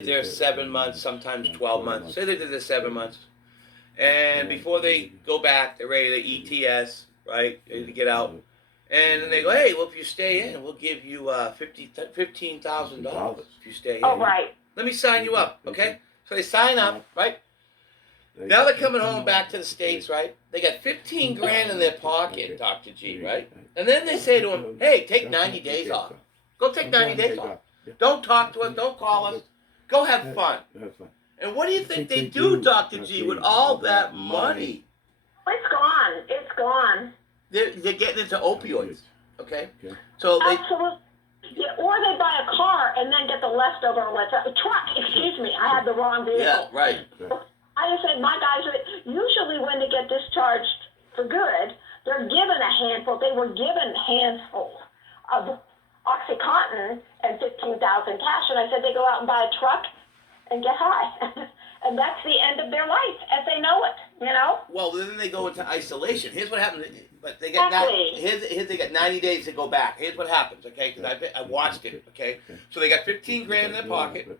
They're 7 months, sometimes 12 months. Say they did this 7 months. And before they go back, they're ready to ETS, right? Ready to get out. And then they go, hey, well, if you stay in, we'll give you $15,000 if you stay in. Oh, right. Let me sign you up, okay? So they sign up, right? Now they're coming home back to the States, right? They got 15 grand in their pocket, Dr. G, right? And then they say to him, hey, take 90 days off. Go take 90 days off. Don't talk to us. Don't call us. Go have fun. And what do you think they do, Dr. G, with all that money? It's gone. It's gone. They're getting into opioids, okay? So they... Absolutely. Yeah, or they buy a car and then get the leftover a truck. Excuse me, I had the wrong vehicle. Yeah, right. I just said my guys are usually when they get discharged for good, they're given a handful. They were given handfuls of OxyContin and 15,000 cash, and I said they go out and buy a truck and get high, and that's the end of their life as they know it. You know. Well, then they go into isolation. Here's what happens. But they get they got 90 days to go back. Here's what happens, okay? Because I watched it, okay? So they got 15 grand in their pocket.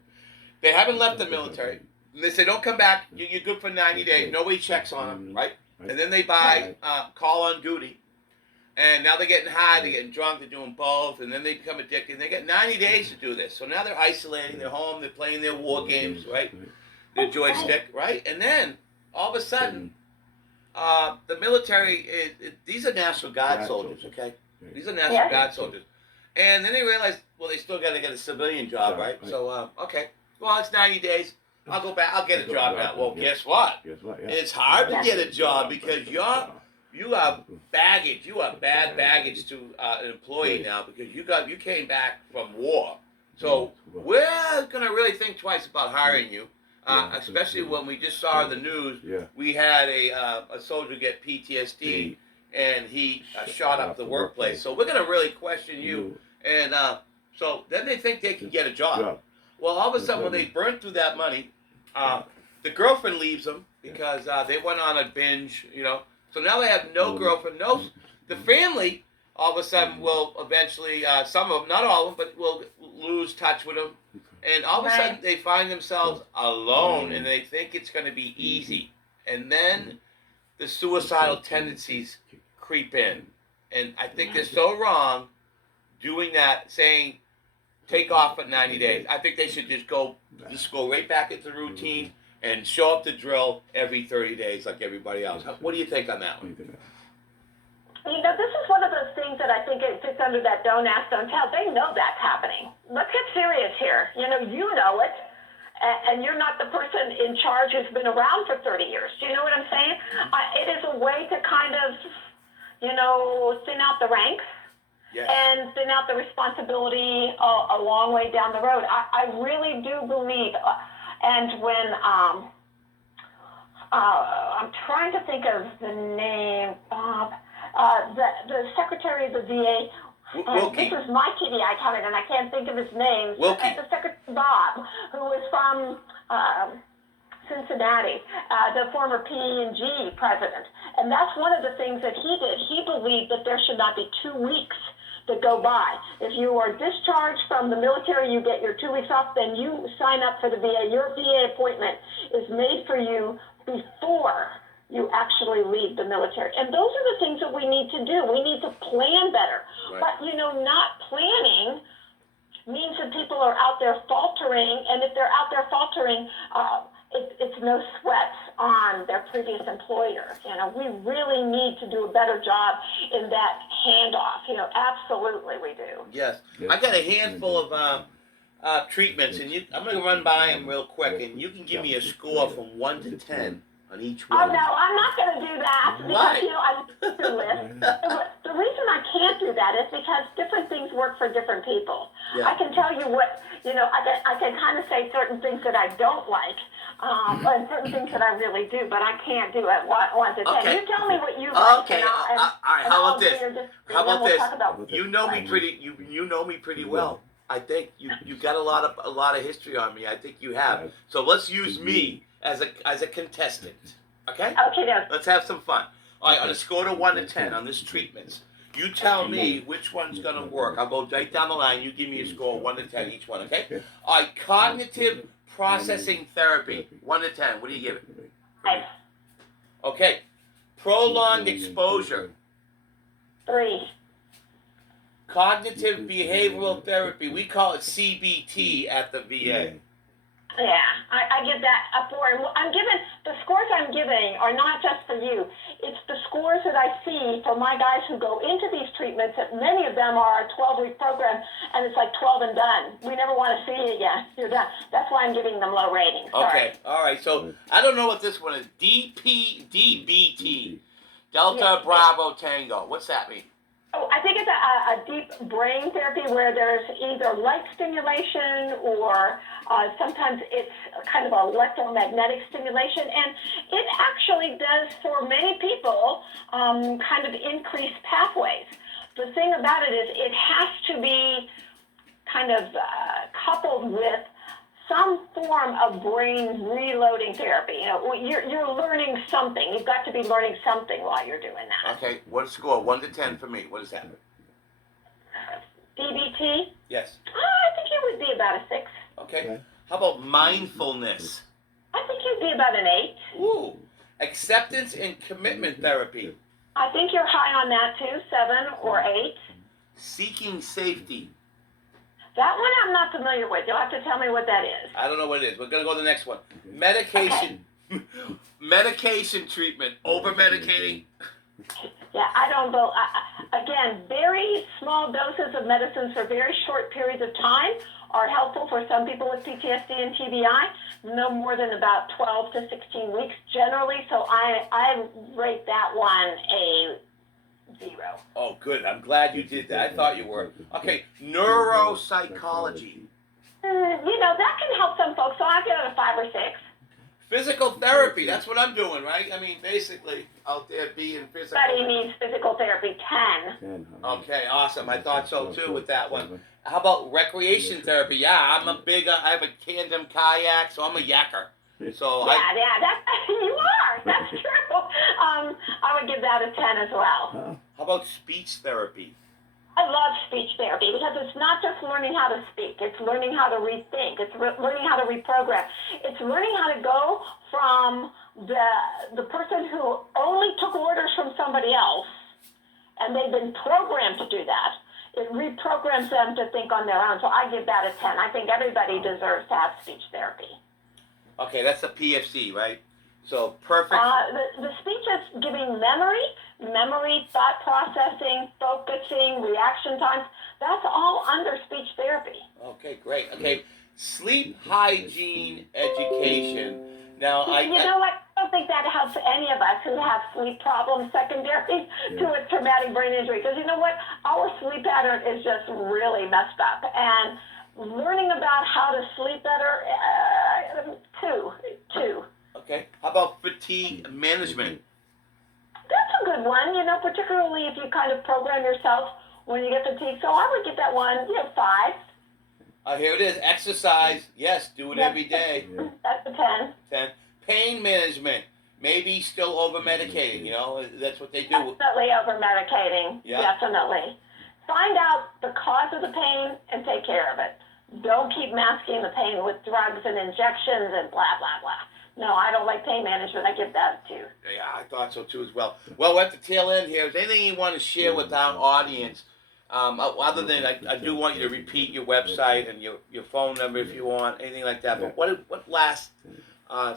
They haven't left the military. And they say, don't come back. You're good for 90 days. Nobody checks on them, right? And then they buy call on duty. And now they're getting high. They're getting drunk. They're doing both. And then they become addicted. And they get 90 days to do this. So now they're isolating. They're home. They're playing their war games, right? Their joystick, right? And then all of a sudden, the military, these are National Guard soldiers, okay? These are National Guard soldiers. And then they realize, well, they still got to get a civilian job, right? So, okay, well, it's 90 days. I'll go back. I'll get a job now. Well, guess what? It's hard to get a job because you have baggage. You have bad baggage to an employee now because you came back from war. So we're going to really think twice about hiring you. Especially when we just saw in the news, we had a soldier get PTSD, and he shot up the workplace. So we're going to really question you. And so then they think they can get a job. Well, all of a sudden, when they burn through that money, the girlfriend leaves them because they went on a binge, you know. So now they have no girlfriend, the family. All of a sudden will eventually, some of them, not all of them, but will lose touch with them. And all of a sudden they find themselves alone and they think it's going to be easy. And then the suicidal tendencies creep in. And I think they're so wrong doing that, saying take off for 90 days. I think they should just go right back into routine and show up to drill every 30 days like everybody else. What do you think on that one? You know, this is one of those things that I think it fits under that don't ask, don't tell. They know that's happening. Let's get serious here. You know it, and you're not the person in charge who's been around for 30 years. Do you know what I'm saying? It is a way to kind of, thin out the ranks and thin out the responsibility a long way down the road. I really do believe, and when I'm trying to think of the name, Bob. The secretary of the VA, this is my TBI comment, and I can't think of his name. The Secretary Bob, who was from Cincinnati, the former P&G president. And that's one of the things that he did. He believed that there should not be 2 weeks that go by. If you are discharged from the military, you get your 2 weeks off, then you sign up for the VA. Your VA appointment is made for you before you actually leave the military. And those are the things that we need to do. We need to plan better. Right. But, not planning means that people are out there faltering, and if they're out there faltering, it's no sweat on their previous employer. We really need to do a better job in that handoff. Absolutely we do. Yes. I got a handful of treatments, and I'm going to run by them real quick, and you can give me a score from 1 to 10. On each one. Oh, no, I'm not going to do that because, I looked at the list. The reason I can't do that is because different things work for different people. Yeah. I can tell you what, I can kind of say certain things that I don't like and certain things that I really do, but I can't do it 1 to 10. Okay. You tell me what you like. Okay, all right, how about this? You know me pretty, you know me pretty well. I think you got a lot of history on me. I think you have. So let's use me as a contestant, okay? Okay, no. Let's have some fun. All right, on a score of 1 to 10 on this treatments, you tell me which one's gonna work. I'll go right down the line. You give me a score of 1 to 10 each one, okay? All right, cognitive processing therapy, 1 to 10. What do you give it? 5. Okay. Prolonged exposure. 3. Cognitive behavioral therapy. We call it CBT at the VA. Yeah, I give that a 4. And I'm giving, the scores I'm giving are not just for you. It's the scores that I see for my guys who go into these treatments, that many of them are a 12-week program, and it's like 12 and done. We never want to see you again. You're done. That's why I'm giving them low ratings. Okay, all right. So I don't know what this one is. DBT, Delta Bravo Tango. What's that mean? Oh, I think it's a deep brain therapy where there's either light stimulation or sometimes it's kind of electromagnetic stimulation. And it actually does, for many people, kind of increase pathways. The thing about it is it has to be kind of coupled with some form of brain reloading therapy. You know, you're learning something. You've got to be learning something while you're doing that. Okay, what score? 1 to 10 for me. What is that? DBT? Yes. I think it would be about a 6. Okay. How about mindfulness? I think you'd be about an 8. Ooh. Acceptance and commitment therapy. I think you're high on that too, 7 or 8. Seeking safety. That one I'm not familiar with. You'll have to tell me what that is. I don't know what it is. We're going to go to the next one. Medication. Okay. Medication treatment. Over-medicating. Yeah, I don't know. Again, very small doses of medicines for very short periods of time are helpful for some people with PTSD and TBI. No more than about 12 to 16 weeks generally. So I rate that one a 0. Oh, good. I'm glad you did that. I thought you were. Okay, neuropsychology. You know, that can help some folks, so I give it a 5 or 6. Physical therapy. That's what I'm doing, right? I mean, basically, out there being physical. Everybody needs physical therapy. 10. Okay, awesome. I thought so, too, with that one. How about recreation therapy? Yeah, I have a tandem kayak, so I'm a yakker. So that's, you are. That's true. I would give that a 10 as well. How about speech therapy? I love speech therapy because it's not just learning how to speak. It's learning how to rethink. It's learning how to reprogram. It's learning how to go from the person who only took orders from somebody else, and they've been programmed to do that. It reprograms them to think on their own. So I give that a 10. I think everybody deserves to have speech therapy. Okay, that's a PFC, right? So perfect. The speech is giving memory, thought processing, focusing, reaction times. That's all under speech therapy. Okay, great. Okay, sleep hygiene education. Now, you know what? I don't think that helps any of us who have sleep problems secondary to a traumatic brain injury. Because you know what? Our sleep pattern is just really messed up. And learning about how to sleep better, 2. Okay. How about fatigue management? That's a good one, you know, particularly if you kind of program yourself when you get fatigued. So I would give that one, 5. Here it is. Exercise. Yes, do it every day. That's a 10. 10. Pain management. Maybe still over-medicating, you know. That's what they do. Definitely over-medicating. Yeah. Definitely. Find out the cause of the pain and take care of it. Don't keep masking the pain with drugs and injections and blah, blah, blah. No, I don't like pain management. I give that too. Yeah, I thought so too as well. Well, we're at the tail end here. Is there anything you want to share with our audience? Other than I do want you to repeat your website and your phone number if you want, anything like that. But what last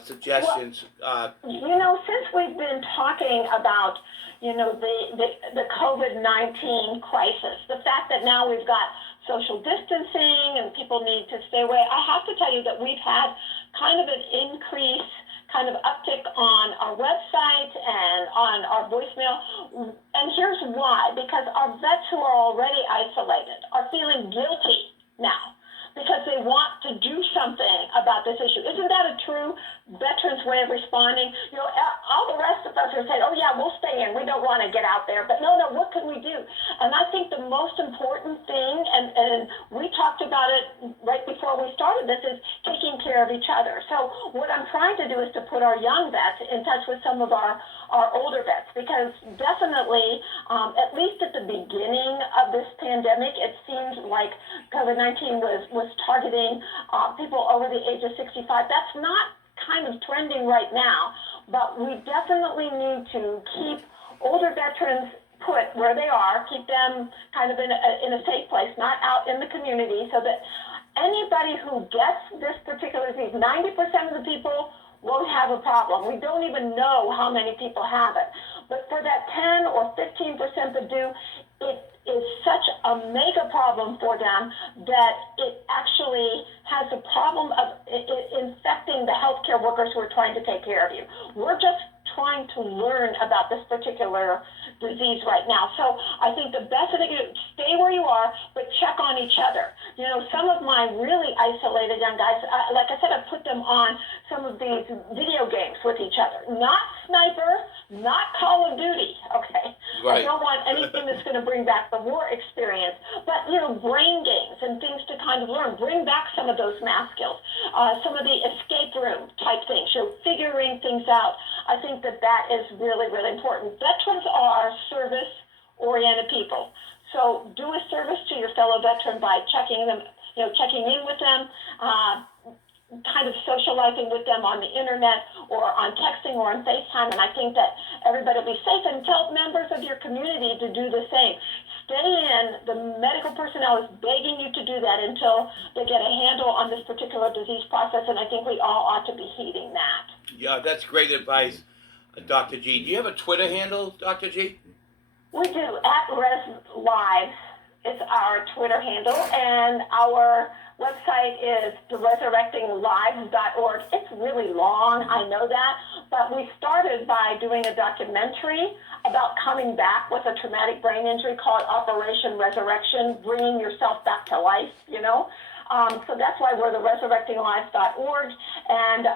suggestions? You know, since we've been talking about, you know, the COVID-19 crisis, the fact that now we've got social distancing and people need to stay away, I have to tell you that we've had kind of an increase, kind of uptick on our website and on our voicemail. And here's why. Because our vets who are already isolated are feeling guilty now because they want to do something about this issue. Isn't that a true veteran's way of responding? You know, all the rest of us are saying, oh, yeah, we'll stay in. We don't want to get out there. But no, what can we do? And I think the most important thing, and we talked about it right before we started this, is take taking care of each other. So what I'm trying to do is to put our young vets in touch with some of our older vets, because definitely, at least at the beginning of this pandemic, it seemed like COVID-19 was targeting people over the age of 65. That's not kind of trending right now, but we definitely need to keep older veterans put where they are, keep them kind of in a safe place, not out in the community, so that anybody who gets this particular disease, 90% of the people won't have a problem. We don't even know how many people have it. But for that 10 or 15% that do, it is such a mega problem for them that it actually has a problem of infecting the healthcare workers who are trying to take care of you. We're just trying to learn about this particular disease right now. So I think the best thing to do, stay where you are, but check on each other. You know, some of my really isolated young guys, like I said, I put them on some of these video games with each other. Not Sniper, not Call of Duty, okay? Right. I don't want anything that's going to bring back the war experience, but, you know, brain games and things to kind of learn. Bring back some of those math skills, some of the escape room type things, you know, figuring things out. I think that is really, really important. Veterans are service-oriented people. So do a service to your fellow veteran by checking in with them, kind of socializing with them on the internet or on texting or on FaceTime. And I think that everybody will be safe, and tell members of your community to do the same. Stay in. The medical personnel is begging you to do that until they get a handle on this particular disease process, and I think we all ought to be heeding that. Yeah, that's great advice, Dr. G. Do you have a Twitter handle, Dr. G? We do. @ResLives is our Twitter handle, and our website is theresurrectinglives.org. It's really long, I know that, but we started by doing a documentary about coming back with a traumatic brain injury called Operation Resurrection, bringing yourself back to life, you know. So that's why we're theresurrectinglives.org, and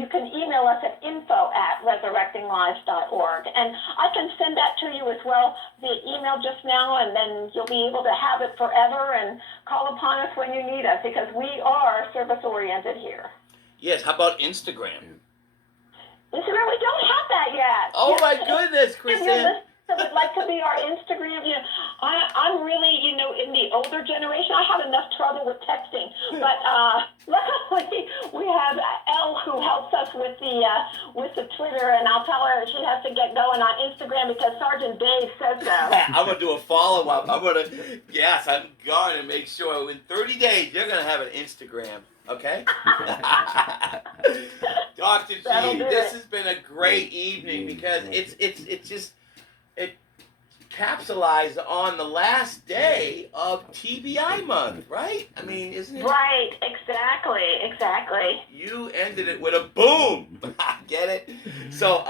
you can email us at info@resurrectinglives.org, and I can send that to you as well via email just now, and then you'll be able to have it forever and call upon us when you need us, because we are service-oriented here. Yes, how about Instagram? Instagram, we don't have that yet. Oh my goodness, Crisanne. That would like to be our Instagram. You know, I'm really, you know, in the older generation. I have enough trouble with texting, but luckily we have Elle who helps us with the Twitter, and I'll tell her she has to get going on Instagram because Sergeant Dave says so. I'm gonna do a follow-up. I'm going to make sure in 30 days you're gonna have an Instagram. Okay? Dr. G, this has been a great evening because it's just capsulized on the last day of TBI month, right? I mean, isn't it? Right, exactly. You ended it with a boom. Get it? So,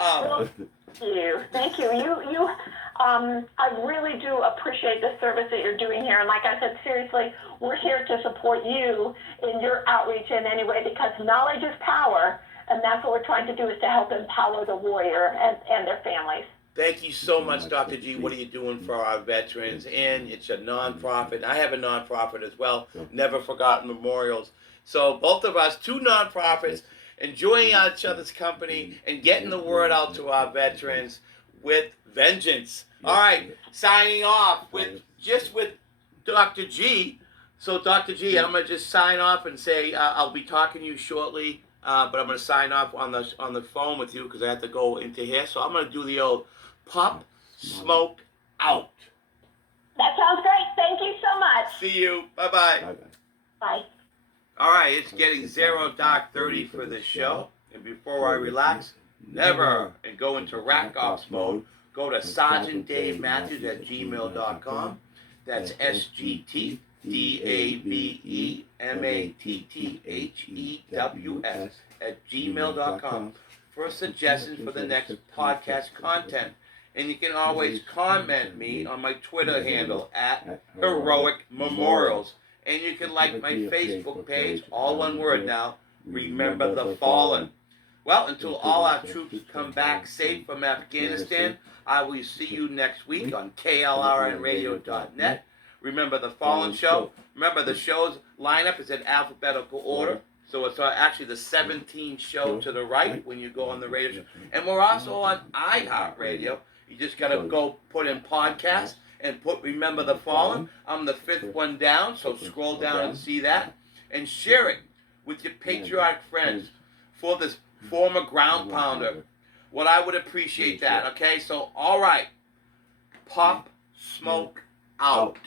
Thank you. I really do appreciate the service that you're doing here. And like I said, seriously, we're here to support you in your outreach in any way, because knowledge is power, and that's what we're trying to do, is to help empower the warrior and their families. Thank you so much, Dr. G. What are you doing for our veterans? And it's a nonprofit. I have a nonprofit as well, Never Forgotten Memorials. So both of us, two nonprofits, enjoying each other's company and getting the word out to our veterans with vengeance. All right, signing off with Dr. G. So Dr. G, I'm gonna just sign off and say I'll be talking to you shortly, but I'm gonna sign off on the phone with you because I have to go into here. So I'm gonna do the old pop, smoke, out. That sounds great. Thank you so much. See you. Bye-bye. Bye. All right, it's getting 0:30 for the show. And before I relax, never, and go into rack ops mode, go to sergeantdavematthews@gmail.com. That's SGTDAVEMATTHEWS@gmail.com for suggestions for the next podcast content. And you can always comment me on my Twitter handle @Heroic Memorials. And you can like my Facebook page, all one word now, Remember the Fallen. Well, until all our troops come back safe from Afghanistan, I will see you next week on KLRNradio.net. Remember the Fallen Show. Remember the show's lineup is in alphabetical order. So it's actually the 17th show to the right when you go on the radio show. And we're also on iHeartRadio. You just got to go put in podcast and put Remember the Fallen. I'm the 5th one down, so scroll down and see that. And share it with your patriotic friends for this former ground pounder. What I would appreciate that, okay? So, all right. Pop Smoke out.